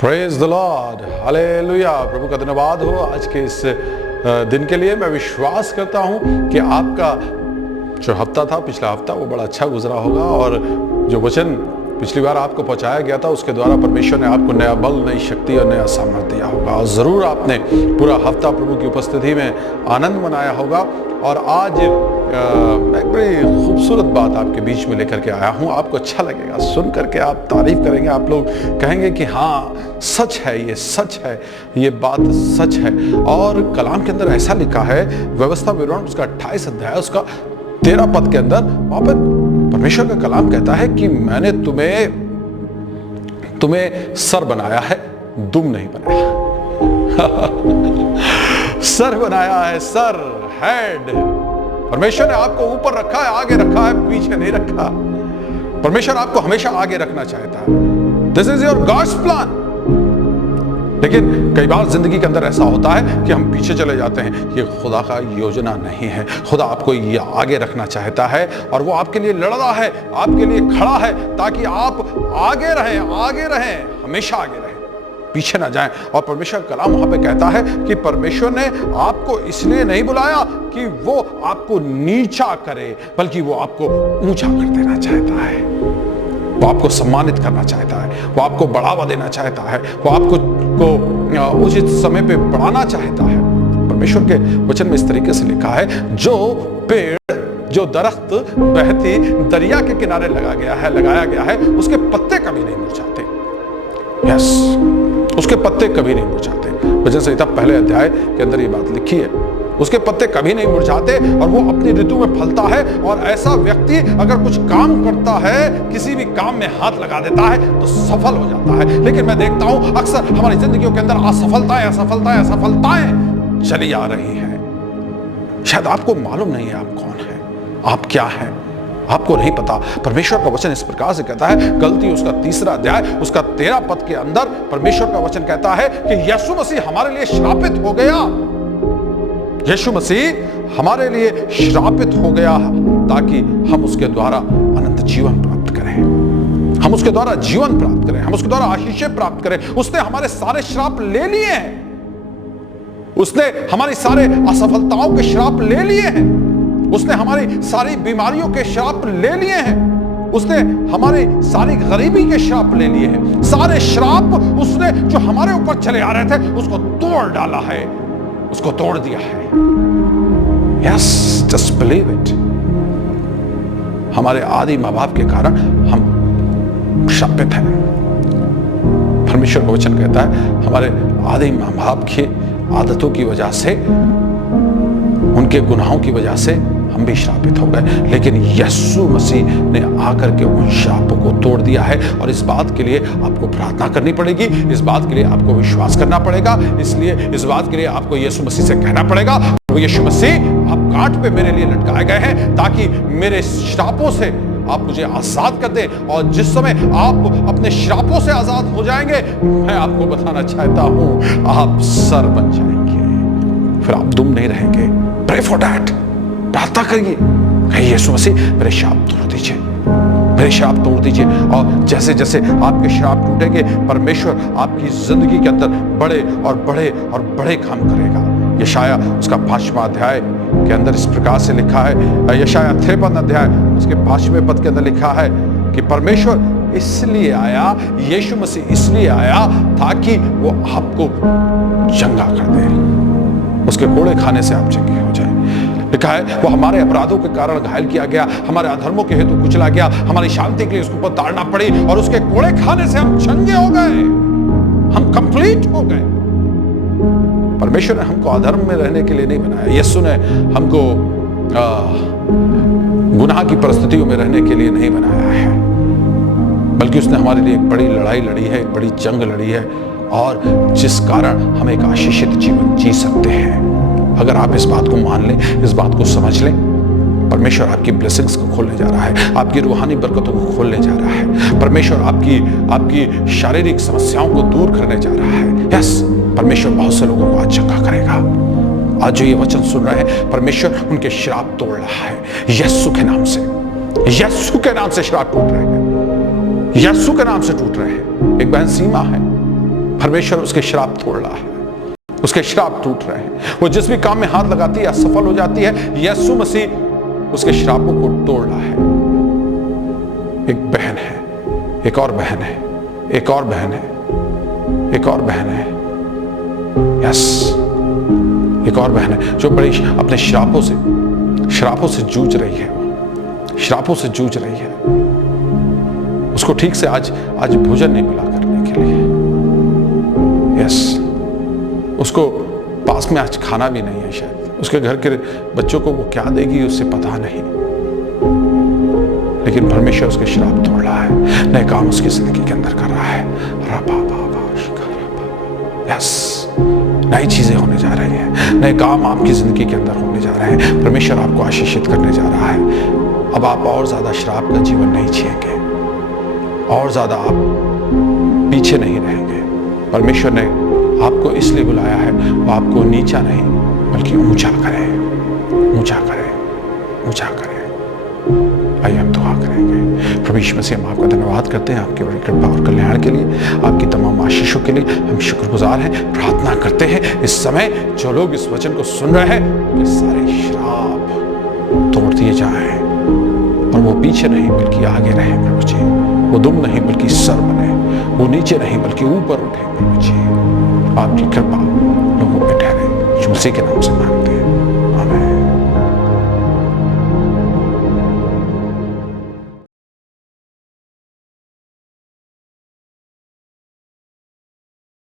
Praise the lord, hallelujah. प्रभु का धन्यवाद हो आज के इस दिन के लिए। मैं विश्वास करता हूं कि आपका जो हफ्ता था, पिछला हफ्ता, वो बड़ा अच्छा गुजरा होगा और जो वचन पिछली बार आपको पहुंचाया गया था उसके द्वारा परमेश्वर ने आपको नया बल, नई शक्ति और नया सामर्थ्य दिया होगा और ज़रूर आपने पूरा हफ्ता प्रभु की उपस्थिति में आनंद मनाया होगा। और आज मैं एक बड़ी खूबसूरत बात आपके बीच में लेकर के आया हूँ। आपको अच्छा लगेगा, सुन करके आप तारीफ करेंगे, आप लोग कहेंगे कि हाँ सच है, ये सच है, ये बात सच है। और कलाम के अंदर ऐसा लिखा है, व्यवस्था विवरण उसका 28 अध्याय उसका 13 पद के अंदर, वहां पर परमेश्वर का कलाम कहता है कि मैंने तुम्हें सर बनाया है, दुम नहीं बनाया। सर बनाया है, सर, हेड। परमेश्वर ने आपको ऊपर रखा है, आगे रखा है, पीछे नहीं रखा। परमेश्वर आपको हमेशा आगे रखना चाहता है। This is your God's plan. लेकिन कई बार जिंदगी के अंदर ऐसा होता है कि हम पीछे चले जाते हैं। ये खुदा का योजना नहीं है। खुदा आपको ये आगे रखना चाहता है और वो आपके लिए लड़ रहा है, आपके लिए खड़ा है ताकि आप आगे रहें, हमेशा आगे रहें, पीछे ना जाएं। और परमेश्वर का कलाम वहां पे कहता है कि परमेश्वर ने आपको इसलिए नहीं बुलाया कि वो आपको नीचा करे, बल्कि वो आपको ऊंचा कर देना चाहता है। वो आपको सम्मानित करना चाहता है, वो आपको बढ़ावा देना चाहता है, वो आपको उचित समय पे बढ़ाना चाहता है। परमेश्वर के वचन में इस तरीके से लिखा है, जो पेड़, जो दरख्त बहती दरिया के किनारे लगाया गया है, उसके पत्ते कभी नहीं मुरझाते। यस, उसके पत्ते कभी नहीं मुरझाते। वचन संहिता पहले अध्याय के अंदर ये बात लिखी है। उसके पत्ते कभी नहीं मुरझाते और वो अपनी ऋतु में फलता है। और ऐसा व्यक्ति अगर कुछ काम करता है, किसी भी काम में हाथ लगा देता है तो सफल हो जाता है। लेकिन मैं देखता हूं अक्सर हमारी जिंदगियों के अंदर असफलताएं चली आ रही हैं। शायद आपको मालूम नहीं है आप कौन है, आप क्या है, आपको नहीं पता। परमेश्वर का वचन इस प्रकार से कहता है, गलती उसका 3 अध्याय उसका 13 पद के अंदर परमेश्वर का वचन कहता है कि यीशु मसीह हमारे लिए श्रापित हो गया। यीशु मसीह हमारे लिए श्रापित हो गया ताकि हम उसके द्वारा अनंत जीवन प्राप्त करें, हम उसके द्वारा जीवन प्राप्त करें, हम उसके द्वारा आशीषें प्राप्त करें। उसने हमारे सारे श्राप ले लिए हैं, उसने हमारी सारे असफलताओं के श्राप ले लिए हैं, उसने हमारी सारी बीमारियों के श्राप ले लिए हैं, उसने हमारी सारी गरीबी के श्राप ले लिए हैं। सारे श्राप उसने जो हमारे ऊपर चले आ रहे थे उसको तोड़ डाला है, उसको तोड़ दिया है। Yes, just believe it. हमारे आदि माँ बाप के कारण हम श्रापित हैं। परमेश्वर का वचन कहता है हमारे आदि माँ बाप की आदतों की वजह से, उनके गुनाहों की वजह से हम भी श्रापित हो गए। लेकिन यीशु मसीह ने आकर के उन श्रापों को तोड़ दिया है। और इस बात के लिए आपको प्रार्थना करनी पड़ेगी, इस बात के लिए आपको विश्वास करना पड़ेगा। इसलिए इस बात के लिए आपको यीशु मसीह से कहना पड़ेगा, यीशु मसीह आप कांट पे मेरे लिए लटकाए गए हैं ताकि मेरे श्रापों से आप मुझे आजाद कर दे। और जिस समय आप अपने श्रापों से आजाद हो जाएंगे, मैं आपको बताना चाहता हूं, आप सर बन जाएंगे, फिर आप दुम नहीं रहेंगे। प्रे फॉर दैट, प्रार्थना करिए, यीशु मसीह मेरे श्राप तोड़ दीजिए, मेरे श्राप तोड़ दीजिए। और जैसे जैसे आपके श्राप टूटेंगे, परमेश्वर आपकी जिंदगी के अंदर बड़े और बड़े और बड़े काम करेगा। यशाया उसका 5वां अध्याय के अंदर इस प्रकार से लिखा है, यशाया 53 अध्याय उसके 5वें पद के अंदर लिखा है कि परमेश्वर इसलिए आया, यीशु मसीह इसलिए आया ताकि वो आपको चंगा कर दे, उसके कोड़े खाने से आप चंगे हो जाए। लिखा है वो हमारे अपराधों के कारण घायल किया गया, हमारे अधर्मों के हेतु कुचला गया, हमारी शांति के लिए उसके ऊपर ताड़ना पड़ी और उसके कोड़े खाने से हम चंगे हो गए, हम कंप्लीट हो गए। परमेश्वर ने हमको अधर्म में रहने के लिए नहीं बनाया। यीशु ने हमको गुनाह की परिस्थितियों में रहने के लिए नहीं बनाया है, बल्कि उसने हमारे लिए एक बड़ी लड़ाई लड़ी है, एक बड़ी जंग लड़ी है, और जिस कारण हम एक आशीषित जीवन जी सकते हैं। अगर आप इस बात को मान लें, इस बात को समझ लें, परमेश्वर आपकी ब्लेसिंग्स को खोलने जा रहा है, आपकी रूहानी बरकतों को खोलने जा रहा है। परमेश्वर आपकी शारीरिक समस्याओं को दूर करने जा रहा है। यस, परमेश्वर बहुत से लोगों को आज चंगा करेगा। आज जो ये वचन सुन रहे हैं, परमेश्वर उनके श्राप तोड़ रहा है यीशु के नाम से। यीशु के नाम से श्राप टूट रहे हैं, यीशु के नाम से टूट रहे हैं। एक बहन सीमा है, परमेश्वर उसके श्राप तोड़ रहा है, उसके श्राप टूट रहे हैं। वो जिस भी काम में हाथ लगाती है असफल हो जाती है, यीशु मसीह उसके श्रापों को तोड़ रहा है। एक बहन है, एक और बहन है, एक और बहन है, एक और बहन है, यस, एक और बहन है जो बड़ी अपने श्रापों से जूझ रही है, श्रापों से जूझ रही है। उसको ठीक से आज भोजन नहीं मिला करने के लिए, यस, उसको पास में आज खाना भी नहीं है, शायद उसके घर के बच्चों को वो क्या देगी उसे पता नहीं, लेकिन परमेश्वर उसके श्राप तोड़ रहा है, नए काम उसकी जिंदगी के अंदर कर रहा है। यस, नई चीजें होने जा रही हैं, नए काम आपकी जिंदगी के अंदर होने जा रहे हैं। परमेश्वर आपको आशीषित करने जा रहा है। अब आप और ज्यादा श्राप का जीवन नहीं जिएंगे, और ज्यादा आप पीछे नहीं रहेंगे। परमेश्वर ने आपको इसलिए बुलाया है, वो आपको नीचा नहीं बल्कि ऊंचा करे, ऊंचा करे, ऊंचा करे। आइए हम दुआ करेंगे। प्रभु यीशु मसीह, हम आपका धन्यवाद करते हैं आपकी बड़ी कृपा और कल्याण के लिए, आपकी तमाम आशीषों के लिए हम शुक्रगुजार हैं। प्रार्थना करते हैं इस समय जो लोग इस वचन को सुन रहे हैं, उनके सारे श्राप तोड़ दिए जाएं और वो पीछे नहीं बल्कि आगे रहे प्रभु जी। वो दुम नहीं बल्कि सर बने, वो नीचे नहीं बल्कि ऊपर उठे प्रभु जी। आपकी कृपा लोगों पे ठहरे, यीशु मसीह के नाम से मांगते हैं।